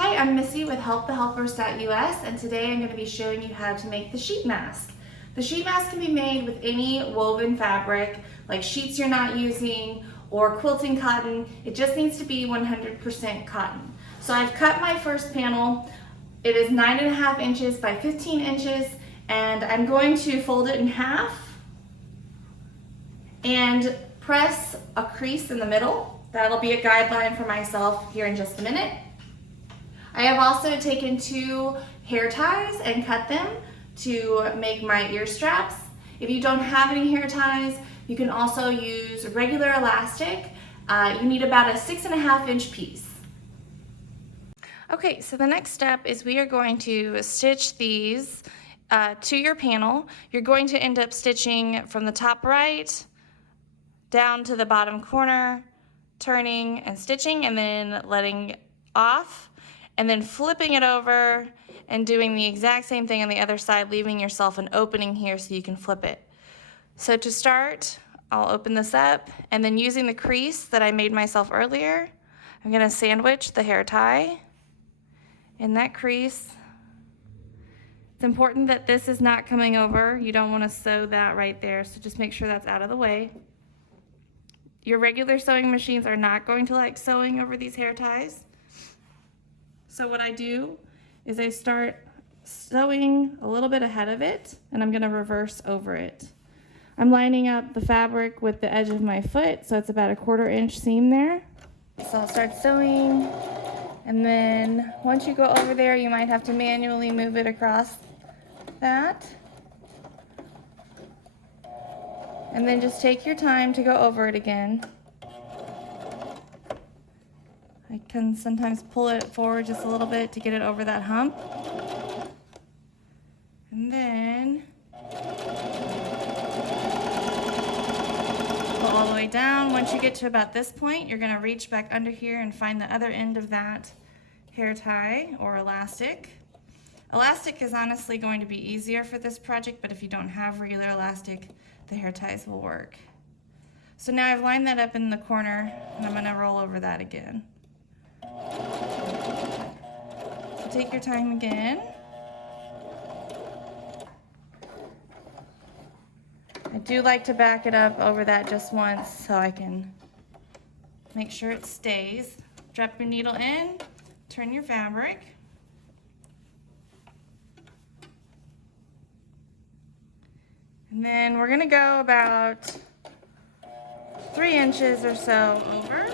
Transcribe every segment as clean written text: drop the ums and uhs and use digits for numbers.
Hi, I'm Missy with helpthehelpers.us, and today I'm going to be showing you how to make the sheet mask. The sheet mask can be made with any woven fabric, like sheets you're not using or quilting cotton. It just needs to be 100% cotton. So I've cut my first panel. It is 9.5 inches by 15 inches, and I'm going to fold it in half and press a crease in the middle. That'll be a guideline for myself here in just a minute. I have also taken 2 hair ties and cut them to make my ear straps. If you don't have any hair ties, you can also use regular elastic. You need about a 6.5 inch piece. Okay, so the next step is we are going to stitch these to your panel. You're going to end up stitching from the top right down to the bottom corner, turning and stitching, and then letting off, and then flipping it over and doing the exact same thing on the other side, leaving yourself an opening here so you can flip it. So to start, I'll open this up, and then using the crease that I made myself earlier, I'm gonna sandwich the hair tie in that crease. It's important that this is not coming over. You don't wanna sew that right there, so just make sure that's out of the way. Your regular sewing machines are not going to like sewing over these hair ties. So what I do is I start sewing a little bit ahead of it, and I'm gonna reverse over it. I'm lining up the fabric with the edge of my foot, so it's about a 1/4 inch seam there. So I'll start sewing, and then once you go over there, you might have to manually move it across that. And then just take your time to go over it again. I can sometimes pull it forward just a little bit to get it over that hump. And then go all the way down. Once you get to about this point, you're gonna reach back under here and find the other end of that hair tie or elastic. Elastic is honestly going to be easier for this project, but if you don't have regular elastic, the hair ties will work. So now I've lined that up in the corner, and I'm gonna roll over that again. So take your time again. I do like to back it up over that just once so I can make sure it stays. Drop your needle in, turn your fabric. And then we're gonna go about 3 inches or so over.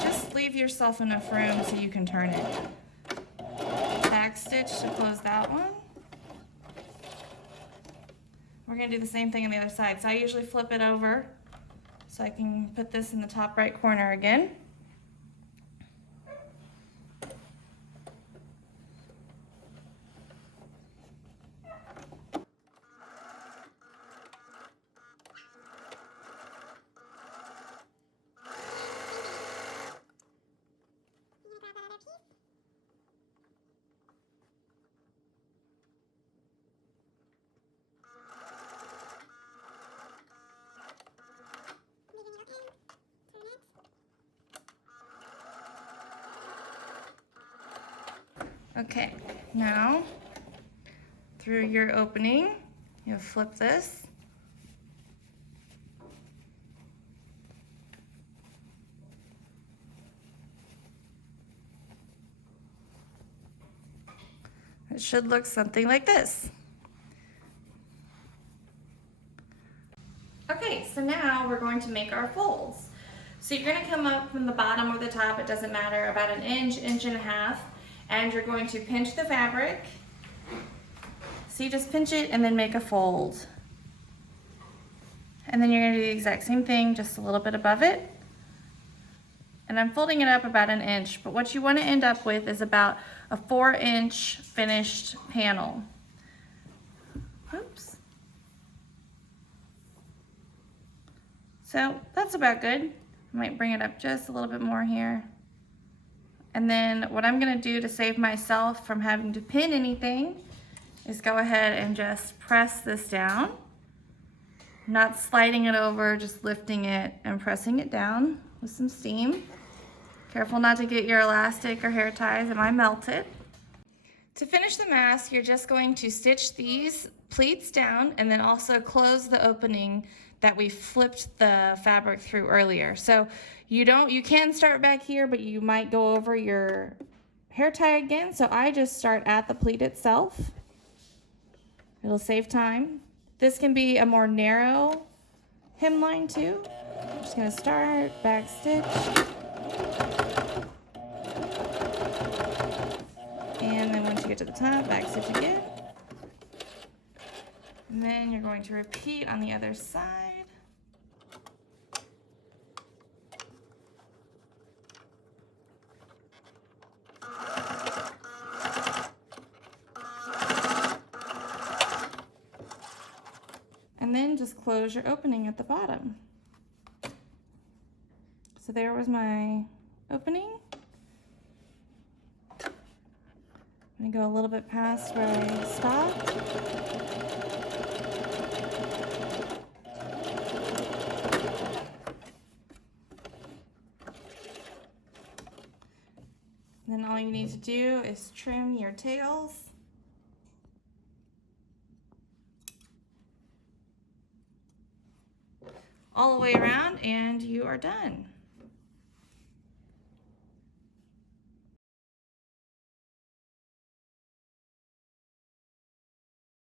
Just leave yourself enough room so you can turn it. Back stitch to close that one. We're gonna do the same thing on the other side. So I usually flip it over so I can put this in the top right corner again. Okay, now through your opening, you'll flip this. It should look something like this. Okay, so now we're going to make our folds. So you're going to come up from the bottom or the top, it doesn't matter, about 1 inch, 1.5 inches, and you're going to pinch the fabric. So you just pinch it and then make a fold. And then you're going to do the exact same thing, just a little bit above it. And I'm folding it up about 1 inch, but what you want to end up with is about a 4-inch finished panel. Oops. So that's about good. I might bring it up just a little bit more here. And then what I'm gonna do to save myself from having to pin anything is go ahead and just press this down. Not sliding it over, just lifting it and pressing it down with some steam. Careful not to get your elastic or hair ties, it might melt it. To finish the mask, you're just going to stitch these pleats down and then also close the opening that we flipped the fabric through earlier. So you can start back here, but you might go over your hair tie again. So I just start at the pleat itself. It'll save time. This can be a more narrow hemline too. I'm just gonna start, back stitch. And then once you get to the top, back stitch again. And then you're going to repeat on the other side. And then just close your opening at the bottom. So there was my opening. I'm gonna go a little bit past where I stopped. Then all you need to do is trim your tails. All the way around and you are done.